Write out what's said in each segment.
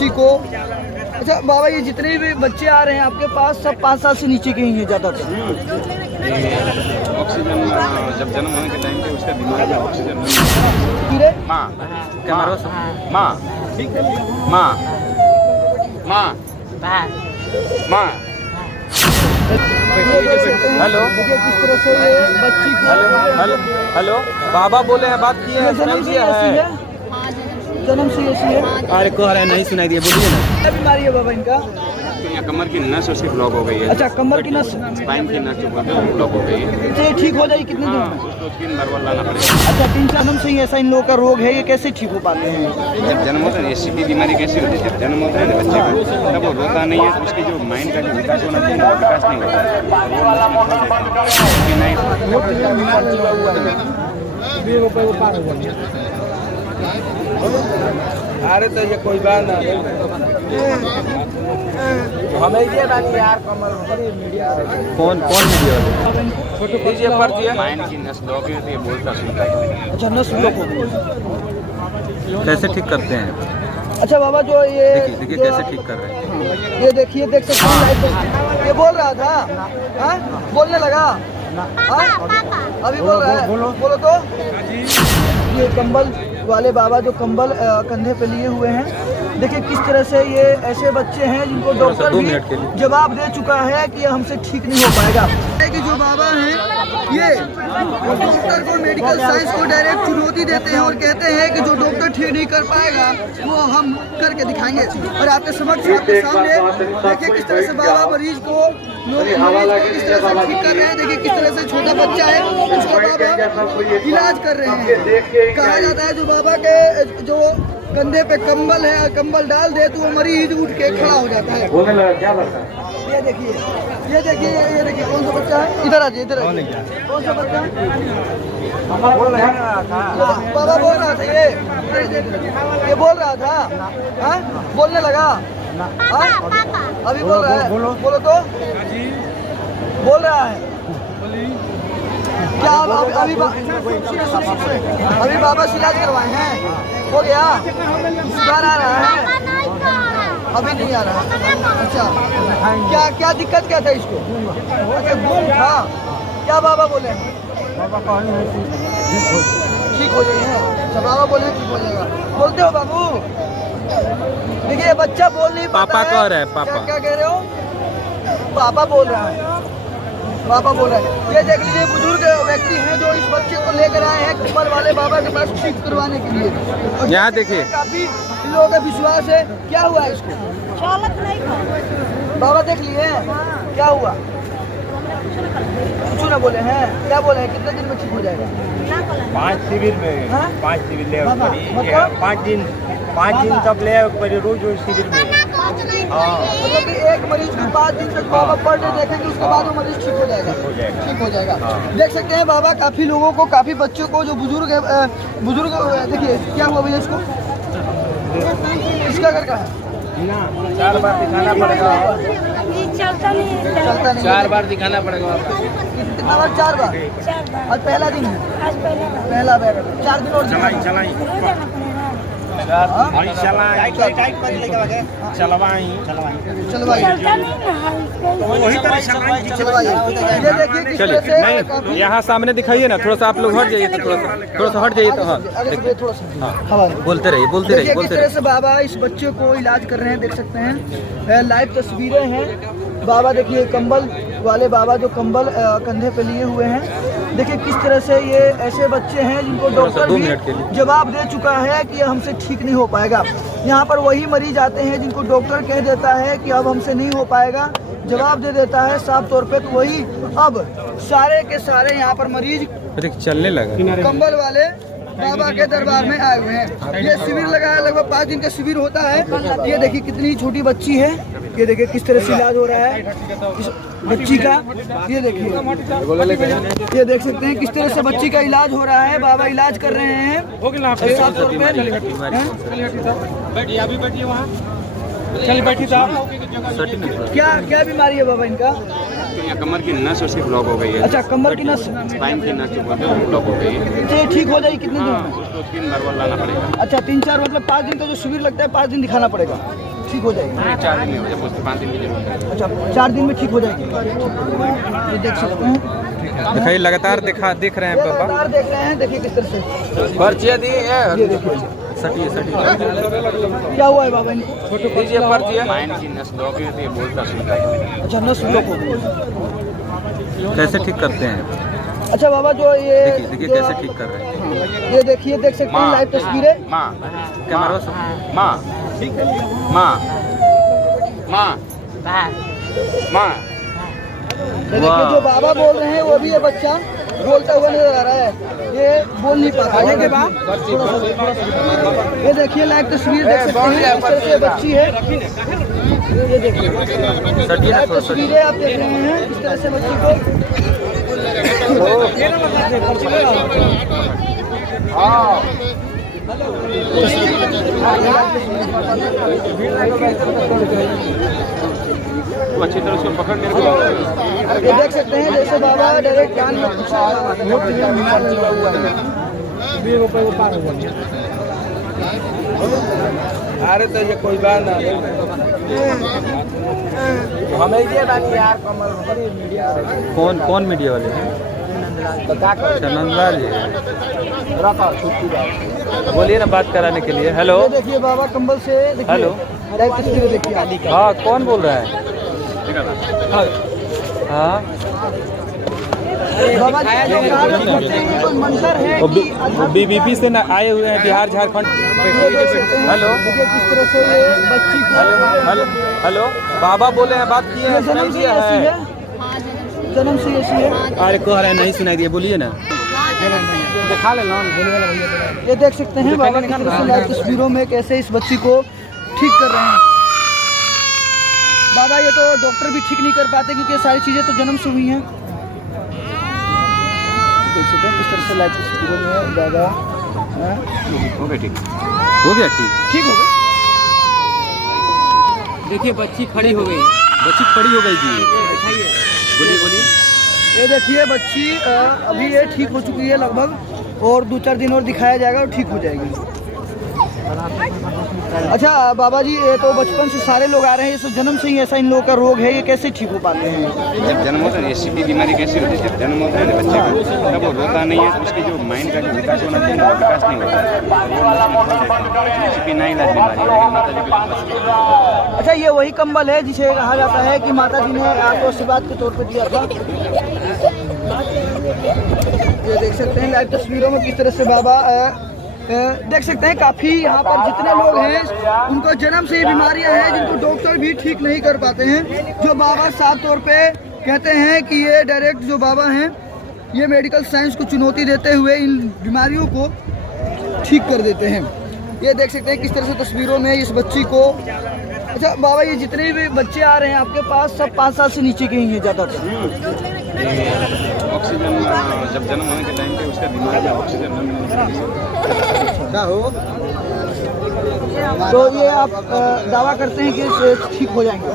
बच्ची को। अच्छा बाबा, ये जितने भी बच्चे आ रहे हैं आपके पास सब 5 साल से नीचे के ही हैं ज़्यादातर? ऑक्सीजन जब जन्म होने के टाइम पे उसका दिमाग में ऑक्सीजन माँ माँ माँ माँ माँ। हेलो, किस तरह से ये बच्ची को हेलो बाबा बोले हैं, बात किए हैं, जन्म से ऐसी है? जन्म से ऐसी है? अरे कह रहे नहीं सुनाई दिया, बोलिए ना। क्या बीमारी है बाबा इनका? यहाँ कमर की नस उसकी ब्लॉक हो गई है। अच्छा, कमर की नस, स्पाइन की नस जो बोलते हैं वो ब्लॉक हो गई है। तो ये ठीक हो जाएगी कितने दिन में? उसको 3 बार लाना पड़ेगा। अच्छा, 3-4 जन्म से ही ऐसा इन लोगों का रोग है, ये कैसे ठीक हो पाते हैं? जब जन्म होता है ये सीधी बीमारी कैसी होती है? जब जन्म होता है ना बच्चे का, तब वो रोता नहीं है, तो उसके जो माइंड का जो विकास होना चाहिए वो विकास नहीं होता है। अरे तो ये कोई बात ना, हमें ये रानी यार कमर कौन फोटो दीजिए पर दिया। माइंड की नस ब्लॉक है तो ये बोलता सुनता है। अच्छा, नस ब्लॉक हो गई। कैसे ठीक करते हैं? अच्छा बाबा, जो ये देखिए जो कैसे ठीक कर रहे हैं। ये देखिए, देख सकते हैं लाइव पे। ये बोल रहा था, हाँ बोलने लगा, हाँ अभी बोल रहा है, बोलो तो। ये कंबल वाले बाबा जो कंबल कंधे पे लिए हुए हैं, देखिए किस तरह से ये ऐसे बच्चे हैं जिनको डॉक्टर भी जवाब दे चुका है कि हमसे ठीक नहीं हो पाएगा। कि जो बाबा हैं ये डॉक्टर को, मेडिकल साइंस को डायरेक्ट चुनौती देते हैं और कहते हैं कि जो डॉक्टर ठीक नहीं कर पाएगा वो हम करके दिखाएंगे। और आपके समक्ष, आपके सामने देखिए किस तरह से बाबा मरीज को किस तरह से ठीक कर रहे हैं। देखिए किस तरह से छोटा बच्चा है उसको बाबा इलाज कर रहे हैं। कहा जाता है जो बाबा के जो कंधे पे कंबल है, कंबल डाल दे तो वो मरीज उठ के खड़ा हो जाता है। ये देखिए, ये देखिए, ये देखिए कौन सा बच्चा है? इधर आ जाइए, इधर आ जाइए। कौन सा बच्चा है? बाबा बोल रहा था ये बोल रहा था, हाँ बोलने लगा, हाँ अभी बोल रहा है, बोलो तो। बोल रहा है क्या? अभी बाबा से इलाज करवाए हैं, हो गया? सुधार आ रहा है? अभी नहीं आ रहा। अच्छा, क्या क्या दिक्कत क्या था इसको? अच्छा, घूम था क्या? बाबा बोले ठीक हो जाएगा। अच्छा, बाबा बोले ठीक हो जाएगा। बोलते हो बाबू? देखिए बच्चा बोल नहीं पाता है। पापा कह रहे हैं, पापा क्या कह रहे हो? पापा बोल रहा है, पापा बोल रहे हैं। ये देख लीजिए बुजुर्ग व्यक्ति हैं जो इस बच्चे को लेकर आए हैं कंबल वाले बाबा के पास ठीक करवाने के लिए। यहाँ देखिए काफी लोगों का विश्वास है। क्या हुआ है इसको? बाबा देख लिए क्या हुआ? कुछ ना बोले हैं? क्या बोले हैं? कितने दिन में ठीक हो जाएगा? 5 शिविर में, 5 शिविर ले, 5 दिन तक ले रोज शिविर में। मतलब कि एक मरीज को 5 दिन तक बाबा पर डे देखेंगे, उसके बाद वो मरीज ठीक हो जाएगा। ठीक हो जाएगा। देख सकते हैं बाबा काफी लोगों को, काफी बच्चों को, जो बुजुर्ग है, बुजुर्ग देखिए क्या हुआ भैया इसको? इसका घर का है? 4 बार दिखाना पड़ेगा। चलता नहीं। 4 बार दिखाना पड़ेगा। कितना बार? 4 बार। आज पहला दिन है, पहला बार। 4 दिन और चलाई चलिए, नहीं यहाँ सामने दिखाइए ना, थोड़ा सा आप लोग हट जाइए, तो थोड़ा सा हट जाइए तो। हाँ बोलते रहिए, बोलते रहिए, किस तरह से बाबा इस बच्चे को इलाज कर रहे हैं, देख सकते हैं लाइव तस्वीरें हैं। बाबा देखिए कंबल वाले बाबा जो कंबल कंधे पे लिए हुए हैं, देखिए किस तरह से ये ऐसे बच्चे हैं जिनको डॉक्टर भी जवाब दे चुका है कि हमसे ठीक नहीं हो पाएगा। यहाँ पर वही मरीज आते हैं जिनको डॉक्टर कह देता है कि अब हमसे नहीं हो पाएगा, जवाब दे देता है साफ तौर पे। तो वही अब सारे के सारे यहाँ पर मरीज चलने लगा कंबल वाले बाबा के दरबार में आए हुए हैं। ये शिविर लगा है, लगभग 5 दिन का शिविर होता है। ये देखिए कितनी छोटी बच्ची है, ये देखिए किस तरह से इलाज हो रहा है इस बच्ची का। ये देखिए, ये देख सकते हैं किस तरह से बच्ची का इलाज हो रहा है। बाबा इलाज कर रहे हैं। क्या क्या बीमारी है बाबा इनका? यहाँ कमर की नस उसकी ब्लॉक हो गई है। अच्छा, कमर की नस, स्पाइन की नस जो बोलते हैं वो ब्लॉक हो गई है। तो ये ठीक हो जाएगी कितने दिन में? उसको 3 बार लाना पड़ेगा। अच्छा, 3-4 मतलब 5 दिन का जो शिविर लगता है 5 दिन दिखाना पड़ेगा। ठीक हो जाएगी? 4 दिन में हो जाए, 5 दिन की जरूरत है। अच्छा 4 दिन में ठीक हो जाएगी। ये देख सकते हैं, दिखाइए, लगातार देख रहे हैं ये पापा। लगातार देख रहे हैं, देखिए किस तरह से। पर्चियाँ दी है। ये देखिए सटिए क्या हुआ है बाबा इनको? दीजिए पर्चियाँ। माइंड की नस ब्लॉक है तो ये बोलता सुनता है। अच्छा नस ब्लॉक हो गई। कैसे ठीक करते हैं? अच्छा बाबा जो ये देखिए जो कैसे आप- ठीक कर रहे हैं। ये देखिए, देख सकते हैं लाइव तस्वीरें। माँ कैमरा से माँ माँ माँ माँ ये देखिए जो बाबा बोल रहे हैं वो भी ये बच्चा बोलता हुआ नजर आ रहा है, ये बोल नहीं पाता है। ये देखिए लाइव तस्वीर देख सकते हैं, इस तरह से बच्ची है। ये देखिए लाइव तस्वीरें आप देख रहे हैं, इस तरह से बच्ची को तो अच्छी तरह से पकड़ के ये देख सकते हैं जैसे बाबा डायरेक्ट कान में कुछ अरे तो ये कोई बात ना हमें ये बानी यार कमल कौन मीडिया वाले हैं? अच्छा नंदलाल जी, बोलिए ना बात कराने के लिए। हेलो ये देखिए बाबा कंबल से देखिए, हेलो। लाइव तस्वीरें देखिए। हाँ, कौन बोल रहा है? हाँ बाबा जी जो कार्य करते हैं, ये कोई मंदिर है कि बीबीपी से ना आए हुए हैं, बिहार झारखंड। हेलो देखिए किस तरह से ये बच्ची को हेलो हेलो, बाबा बोले हैं, बात किए हैं, सुनाई जन्म से दिया ऐसी है। है, जन्म से ऐसी है। अरे कह रहे हैं नहीं सुनाई दिया, बोलिए ना। दिखा ले ना। ये देख सकते हैं बाबा किस तरह से लाइव तस्वीरों में कैसे इस बच्ची को ठीक कर रहे हैं। बाबा ये तो डॉक्टर भी ठीक नहीं कर पाते क्योंकि ये सारी चीजें तो जन्म से हुई हैं। देख सकते हैं किस तरह से लाइव तस्वीरों में बाबा हो गया ठीक। हो गया ठीक। ठीक हो गए। देखिए बच्ची खड़ी हो गई, बच्ची खड़ी हो गई जी। बोलिए। ये देखिए बच्ची अभी ये ठीक हो चुकी है लगभग, और 2-4 दिन और दिखाया जाएगा और ठीक हो जाएगी। अच्छा बाबा जी ये तो बचपन से सारे लोग आ रहे हैं, ये सब जन्म से ही ऐसा इन लोगों का रोग है, ये कैसे ठीक हो पाते हैं? जब जन्म होता है ये सीपी बीमारी कैसी होती है? जब जन्म होता है ना बच्चे को, तब वो रोता नहीं है तो उसके जो माइंड का जो विकास होना चाहिए ना, वो विकास नहीं होता है। सीपी ना इलाज बीमारी है, लेकिन माता जी बिल्कुल बच गई। अच्छा ये वही कंबल है जिसे कहा जाता है कि माता जी ने आपको आशीर्वाद के तौर पर दिया था। ये देख सकते हैं लाइव तस्वीरों में किस तरह से बाबा देख सकते हैं काफ़ी यहाँ पर जितने लोग हैं उनको जन्म से ही बीमारियां हैं जिनको डॉक्टर भी ठीक नहीं कर पाते हैं। जो बाबा साफ तौर पे कहते हैं कि ये डायरेक्ट जो बाबा हैं ये मेडिकल साइंस को चुनौती देते हुए इन बीमारियों को ठीक कर देते हैं। ये देख सकते हैं किस तरह से तस्वीरों में इस बच्ची को। अच्छा बाबा ये जितने भी बच्चे आ रहे हैं आपके पास सब 5 साल से नीचे के ही हैं ज़्यादातर। ऑक्सीजन जब जन्म होने के टाइम पे उसका दिमाग में ऑक्सीजन न मिलने की वजह से। तो ये आप दावा करते हैं कि इसे ठीक हो जाएंगे?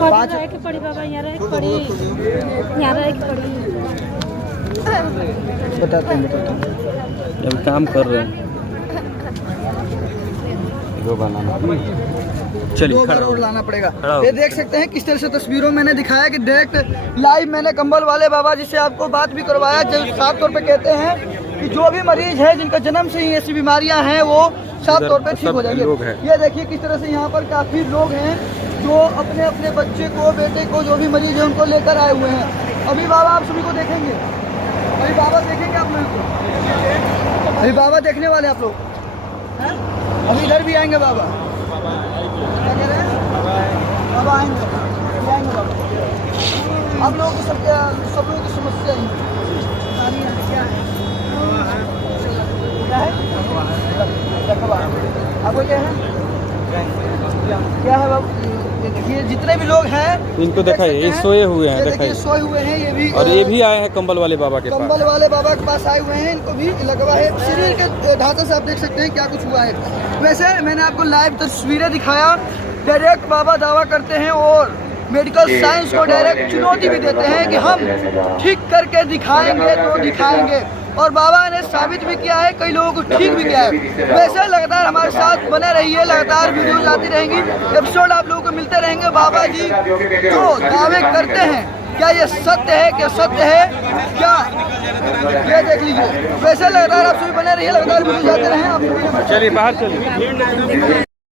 पाँच की पड़ी बाबा, यहाँ रह की पड़ी, यहाँ रह की पड़ी। बताते हैं। अभी काम कर रहे हैं, चलिए 2 खड़ा करोड़ हो। लाना पड़ेगा। खड़ा हो। ये देख सकते हैं किस तरह से तस्वीरों मैंने दिखाया कि डायरेक्ट लाइव मैंने कंबल वाले बाबा जी से आपको बात भी करवाया, जो साफ तौर पे कहते हैं कि जो भी मरीज है जिनका जन्म से ही ऐसी बीमारियां हैं वो साफ तौर पे ठीक हो जाएंगे। ये देखिए किस तरह से यहाँ पर काफी लोग हैं जो अपने अपने बच्चे को, बेटे को, जो भी मरीज है उनको लेकर आए हुए हैं। अभी बाबा आप सभी को देखेंगे, अभी बाबा देखेंगे आप लोगों को, अभी बाबा देखने वाले आप लोग हैं? अभी इधर भी आएंगे बाबा। क्या कह रहे हैं? बाबा आएंगे, अभी आएंगे बाबा। आप लोगों की सब लोगों की समस्या ही क्या है? क्या है? आपको क्या है? क्या है बाबू? ये देखिए जितने भी लोग हैं इनको दिखाइए, ये सोए हुए हैं, ये देखिए दिखाइए। सोए हुए हैं ये भी, और ये भी आए हैं कंबल वाले बाबा के कंबल पास। वाले बाबा के पास आए हुए हैं, इनको भी लगा है। शरीर के ढांचे से आप देख सकते हैं क्या कुछ हुआ है। वैसे मैंने आपको लाइव तस्वीरें दिखाया, डायरेक्ट बाबा दावा करते हैं और मेडिकल साइंस को डायरेक्ट चुनौती भी देते हैं कि हम ठीक करके दिखाएंगे तो दिखाएंगे। और बाबा ने साबित भी किया है, कई लोगों को ठीक भी किया है। वैसे लगातार हमारे साथ बने रहिए, लगातार वीडियोज आती रहेंगी, एपिसोड आप लोगों को मिलते रहेंगे। बाबा जी जो दावे करते हैं, क्या ये सत्य है, क्या सत्य है क्या, ये देख लीजिए। वैसे लगातार आप सभी बने रहिए, लगातार वीडियोज आते रहें। आप चलिए बाहर चलिए।